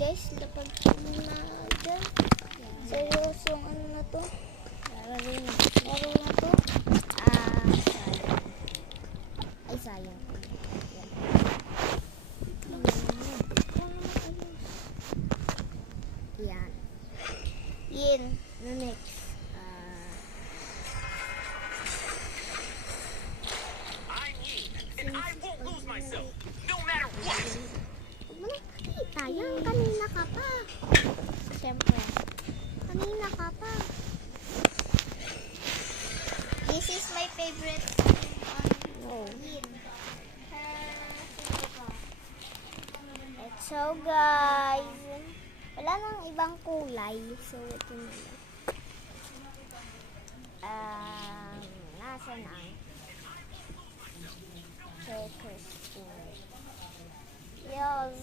guys, lapag na dyan. Seryosong ano na to? Laro na to. Sayang. Ay, sayang. Yan. Yan. Na next. I'm Yi, and I won't lose myself, no matter what. Huwag mo na kita yan. Kanina ka pa. Siyempre. Kanina ka pa. This is my favorite Yin. So guys, wala nang ibang kulay. So ito na lang. Nasaan ang checkers? Yes.